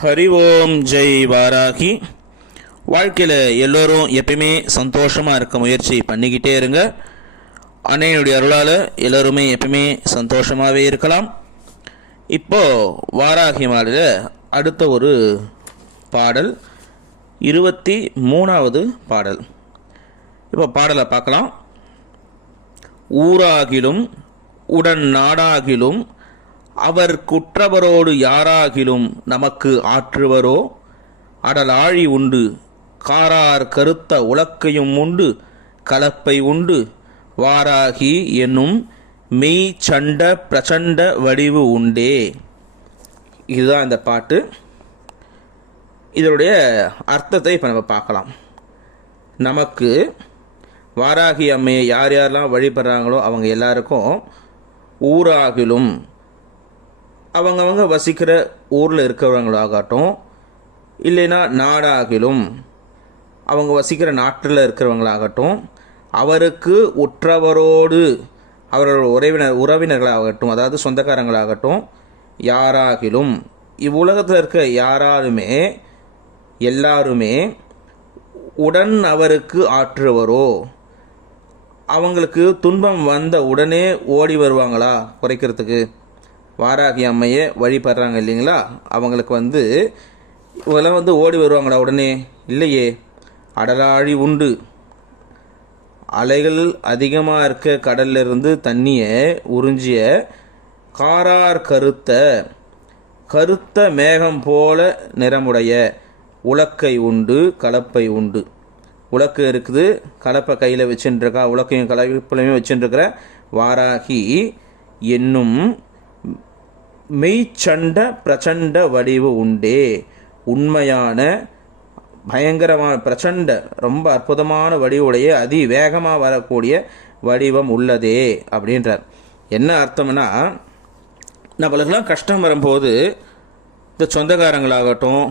ஹரி ஓம் ஜெய் வாராகி. வாழ்க்கையில் எல்லோரும் எப்பயுமே சந்தோஷமாக இருக்க முயற்சி பண்ணிக்கிட்டே இருங்க. அன்னையுடைய அருளால் எல்லோருமே எப்பயுமே சந்தோஷமாகவே இருக்கலாம். இப்போது வாராகி மாலையில் அடுத்த ஒரு பாடல் 23வது பாடல். இப்போ பாடலை பார்க்கலாம். ஊராகிலும் உடன் நாடாகிலும் அவர் குற்றவரோடு யாராகிலும் நமக்கு ஆற்றுவரோ, அடலாழி உண்டு காரார் கருத்த உலக்கையும் உண்டு கலப்பை உண்டு வாராகி என்னும் மெய் சண்ட பிரச்சண்ட வடிவு உண்டே. இதுதான் இந்த பாட்டு. இதனுடைய அர்த்தத்தை இப்போ நம்ம பார்க்கலாம். நமக்கு வாராகி அம்மையை யார் யாரெல்லாம் வழிபடுறாங்களோ அவங்க எல்லாருக்கும் ஊராகிலும் அவங்கவங்க வசிக்கிற ஊரில் இருக்கிறவங்களாகட்டும், இல்லைன்னா நாடாகிலும் அவங்க வசிக்கிற நாட்டில் இருக்கிறவங்களாகட்டும், அவருக்கு உற்றவரோடு அவரோட உறவினர்களாகட்டும், அதாவது சொந்தக்காரங்களாகட்டும், யாராகிலும் இவ்வுலகத்தில் இருக்க யாராலுமே எல்லாருமே உடன் அவருக்கு ஆற்றுவரோ, அவங்களுக்கு துன்பம் வந்த உடனே ஓடி வருவாங்களா குறைக்கிறதுக்கு? வாராகி அம்மையை வழிபடுறாங்க இல்லைங்களா, அவங்களுக்கு இவெல்லாம் ஓடி வருவாங்களா உடனே? இல்லையே. அடலாழி உண்டு, அலைகள் அதிகமாக இருக்க கடல்ல இருந்து தண்ணியை உறிஞ்சிய காரார் கருத்த மேகம் போல நிறமுடைய உலக்கை உண்டு கலப்பை உண்டு. உலக்கு இருக்குது, கலப்பை கையில் வச்சுட்டுருக்கா, உலக்கையும் கலப்பையும் வச்சுட்டுருக்கிற வாராகி என்னும் மெய்ச்சண்ட பிரச்சண்ட வடிவு உண்டே. உண்மையான பயங்கரமான பிரச்சண்ட ரொம்ப அற்புதமான வடிவுடைய அதிவேகமாக வரக்கூடிய வடிவம் உள்ளதே அப்படின்றார். என்ன அர்த்தம்னா, நம்மளுக்கெல்லாம் கஷ்டம் வரும்போது இந்த சொந்தக்காரங்களாகட்டும்,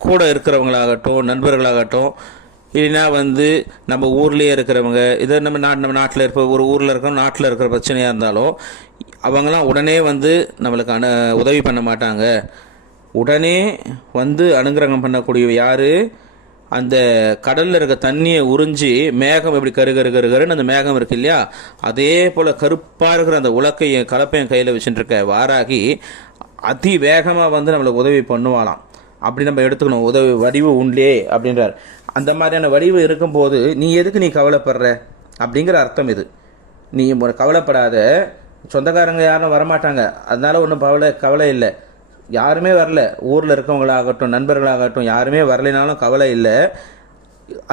கூட இருக்கிறவங்களாகட்டும், நண்பர்களாகட்டும், இல்லைன்னா நம்ம ஊர்லேயே இருக்கிறவங்க, இதை நம்ம நாட்டில் இருப்ப ஒரு ஊரில் இருக்கிற நாட்டில் இருக்கிற பிரச்சனையாக இருந்தாலும் அவங்களாம் உடனே நம்மளுக்கு உதவி பண்ண மாட்டாங்க. உடனே அனுகிரகம் பண்ணக்கூடிய யார்? அந்த கடலில் இருக்க தண்ணியை உறிஞ்சி மேகம் எப்படி கருகருன்னு அந்த மேகம் இருக்கு இல்லையா, அதே போல் கருப்பாக இருக்கிற அந்த உலக்கையும் கலப்பையும் கையில் வச்சுட்டு இருக்க வாராகி அதி வேகமாக நம்மளுக்கு உதவி பண்ணுவாளாம். அப்படி நம்ம எடுத்துக்கணும். உதவி வடிவு உண்டே அப்படின்றார். அந்த மாதிரியான வடிவு இருக்கும்போது நீ எதுக்கு கவலைப்படுற அப்படிங்கிற அர்த்தம் இது. நீ கவலைப்படாத, சொந்தக்காரங்க யாரும் வரமாட்டாங்க, அதனால ஒன்றும் கவலை இல்லை. யாருமே வரல, ஊரில் இருக்கவங்களாகட்டும் நண்பர்களாகட்டும் யாருமே வரலைனாலும் கவலை இல்லை.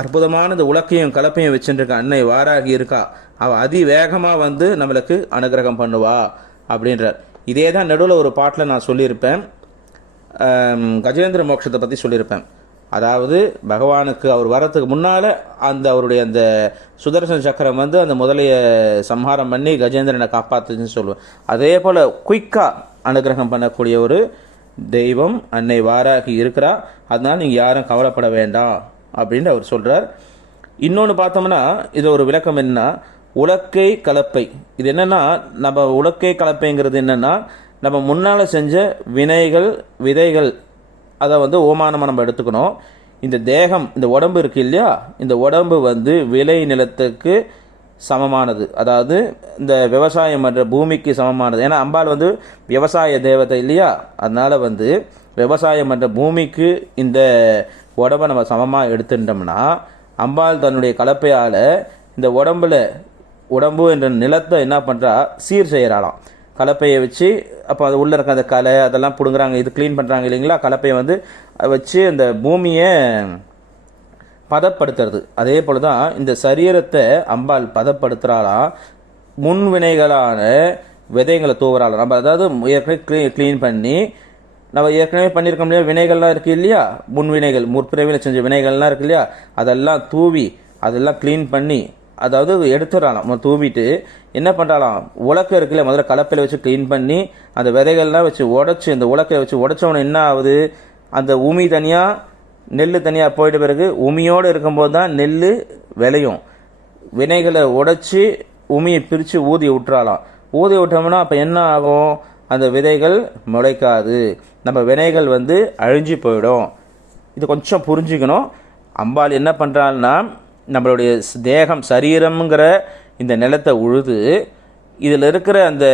அற்புதமான இந்த உலக்கையும் கலப்பையும் வச்சுருக்க அன்னை வாராகி இருக்கா, அவள் அதிவேகமாக நம்மளுக்கு அனுகிரகம் பண்ணுவா அப்படின்றார். இதே தான் நடுவில் ஒரு பாட்டில் நான் சொல்லியிருப்பேன், கஜேந்திர மோட்சத்தை பற்றி சொல்லியிருப்பேன். அதாவது பகவானுக்கு அவர் வரத்துக்கு முன்னால் அவருடைய அந்த சுதர்சன சக்கரம் அந்த முதலைய சம்ஹாரம் பண்ணி கஜேந்திரனை காப்பாற்றுன்னு சொல்லுவேன். அதே போல் குயிக்காக அனுகிரகம் பண்ணக்கூடிய ஒரு தெய்வம் அன்னை வாராகி இருக்கிறா. அதனால் நீங்கள் யாரும் கவலைப்பட வேண்டாம் அப்படின்னு அவர் சொல்கிறார். இன்னொன்று பார்த்தோம்னா இது ஒரு விளக்கம் என்னன்னா, உலக்கை கலப்பை. இது என்னென்னா, நம்ம உலக்கை கலப்பைங்கிறது என்னென்னா, நம்ம முன்னால் செஞ்ச விதைகள் அதை ஓமானமாக நம்ம எடுத்துக்கணும். இந்த தேகம், இந்த உடம்பு இருக்கு இல்லையா, இந்த உடம்பு விளை நிலத்துக்கு சமமானது, அதாவது இந்த விவசாயம் பண்ணுற பூமிக்கு சமமானது. ஏன்னா அம்பாள் விவசாய தேவதை இல்லையா, அதனால் விவசாயம் பண்ணுற பூமிக்கு இந்த உடம்பை நம்ம சமமாக எடுத்துட்டோம்னா, அம்பாள் தன்னுடைய கலப்பையால் இந்த உடம்பு என்ற நிலத்தை என்ன பண்ணுறா, சீர் செய்கிறாளாம். கலப்பையை வச்சு அப்போ அது உள்ளே இருக்க அந்த களை அதெல்லாம் பிடுங்குறாங்க, இது க்ளீன் பண்ணுறாங்க இல்லைங்களா, கலப்பையை வச்சு அந்த பூமியை பதப்படுத்துறது. அதே போல் தான் இந்த சரீரத்தை அம்பாள் பதப்படுத்துகிறாளாம். முன்வினைகளான விதைகளை தூவுறாளாம். நம்ம அதாவது ஏற்கனவே க்ளீன் பண்ணி நம்ம ஏற்கனவே பண்ணியிருக்க முடியாது வினைகள்லாம் இருக்குது இல்லையா, முன்வினைகள் முற்பிறவியில் செஞ்ச வினைகள்லாம் இருக்கு இல்லையா, அதெல்லாம் தூவி அதெல்லாம் க்ளீன் பண்ணி அதாவது எடுத்துடலாம். தூவிட்டு என்ன பண்ணுறாலாம், உலக்கை இருக்குல்ல, முதல்ல கலப்பையில் வச்சு க்ளீன் பண்ணி அந்த விதைகள்லாம் வச்சு உடச்சி, இந்த உலக்கையை வச்சு உடச்சவன என்ன ஆகுது, அந்த உமி தனியாக நெல் தனியாக போயிட்ட பிறகு உமியோடு இருக்கும்போது தான் நெல் விளையும். வினைகளை உடச்சி உமியை பிரித்து ஊதி விட்டுறாலாம். ஊதி விட்டோம்னா அப்போ என்ன ஆகும், அந்த விதைகள் முளைக்காது, நம்ம வினைகள் அழிஞ்சு போயிடும். இது கொஞ்சம் புரிஞ்சுக்கணும். அம்பாள் என்ன பண்ணுறாள்னா, நம்மளுடைய தேகம் சரீரம்ங்கிற இந்த நிலத்தை உழுது இதில் இருக்கிற அந்த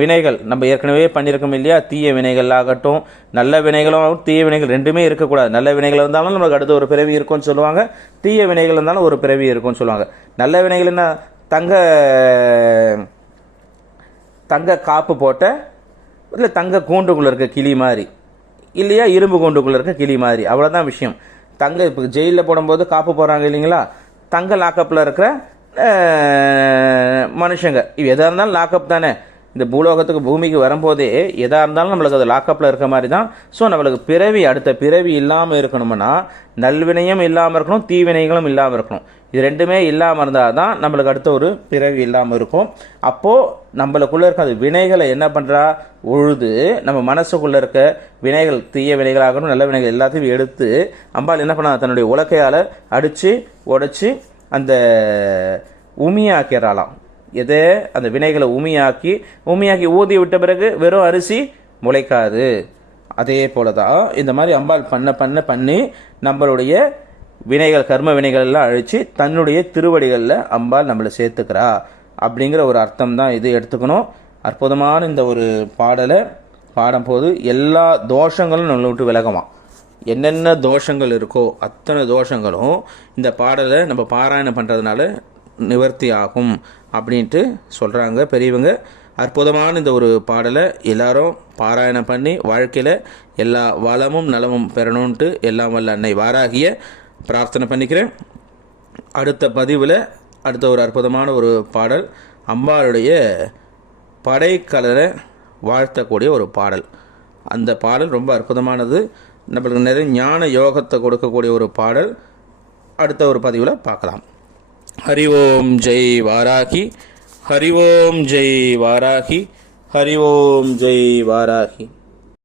வினைகள் நம்ம ஏற்கனவே பண்ணியிருக்கோம் இல்லையா, தீய வினைகள் ஆகட்டும், நல்ல வினைகளும் தீய வினைகள் ரெண்டுமே இருக்கக்கூடாது. நல்ல வினைகள் இருந்தாலும் நமக்கு அடுத்த ஒரு பிறவி இருக்கும்னு சொல்லுவாங்க, தீய வினைகள் இருந்தாலும் ஒரு பிறவி இருக்கும்னு சொல்லுவாங்க. நல்ல வினைகள் என்ன, தங்க காப்பு போட்ட இல்லை தங்க கூண்டுக்குள்ளே இருக்க கிளி மாதிரி இல்லையா, இரும்பு கூண்டுக்குள்ளே இருக்க கிளி மாதிரி, அவ்வளோதான் விஷயம். தங்க இப்போ ஜெயிலில் போடும்போது காப்பு போடுறாங்க இல்லைங்களா, தங்க லாக்கப்பில் இருக்கிற மனுஷங்க எதாக இருந்தாலும் லாக்கப் தானே. இந்த பூலோகத்துக்கு பூமிக்கு வரும்போதே எதாக இருந்தாலும் நம்மளுக்கு அது லாக்கப்பில் இருக்க மாதிரி தான். ஸோ நம்மளுக்கு பிறவி, அடுத்த பிறவி இல்லாமல் இருக்கணும்னா நல்வினையும் இல்லாமல் இருக்கணும், தீவினைகளும் இல்லாமல் இருக்கணும். இது ரெண்டுமே இல்லாமல் இருந்தால் தான் நம்மளுக்கு அடுத்த ஒரு பிறவி இல்லாமல் இருக்கும். அப்போது நம்மளுக்குள்ளே இருக்க அது வினைகளை என்ன பண்ணுறா, உழுது நம்ம மனசுக்குள்ளே இருக்க வினைகள், தீய வினைகளாகணும் நல்ல வினைகள் எல்லாத்தையும் எடுத்து அம்பாள் என்ன பண்ணா, தன்னுடைய உலக்கையால் அடித்து உடைச்சி அந்த உமியாக்கிறாளாம். எதை, அந்த வினைகளை உமியாக்கி ஊதி விட்ட பிறகு வெறும் அரிசி முளைக்காது. அதே போல தான் இந்த மாதிரி அம்பாள் பண்ணி நம்மளுடைய வினைகள், கர்ம வினைகள் எல்லாம் அழித்து தன்னுடைய திருவடிகளில் அம்பாள் நம்மளை சேர்த்துக்கிறா அப்படிங்கிற ஒரு அர்த்தம் தான் இது எடுத்துக்கணும். அற்புதமான இந்த ஒரு பாடலை பாடும்போது எல்லா தோஷங்களும் நம்மளை விட்டு விலகுமா. என்னென்ன தோஷங்கள் இருக்கோ அத்தனை தோஷங்களும் இந்த பாடலை நம்ம பாராயணம் பண்ணுறதுனால நிவர்த்தி ஆகும் அப்படின்ட்டு சொல்கிறாங்க பெரியவங்க. அற்புதமான இந்த ஒரு பாடலை எல்லாரும் பாராயணம் பண்ணி வாழ்க்கையில் எல்லா வளமும் நலமும் பெறணுன்ட்டு எல்லாம் வல்ல அன்னை வாராகிய பிரார்த்தனை பண்ணிக்கிறேன். அடுத்த பதிவில் அடுத்த ஒரு அற்புதமான ஒரு பாடல், அம்பாளுடைய படைக்கலரை வாழ்த்தக்கூடிய ஒரு பாடல். அந்த பாடல் ரொம்ப அற்புதமானது, நம்மளுக்கு நிறைய ஞான யோகத்தை கொடுக்கக்கூடிய ஒரு பாடல். அடுத்த ஒரு பதிவில் பார்க்கலாம். ஹரி ஓம் ஜெய் வாராகி, ஹரி ஓம் ஜெய் வாராகி, ஹரி ஓம் ஜெய் வாராகி.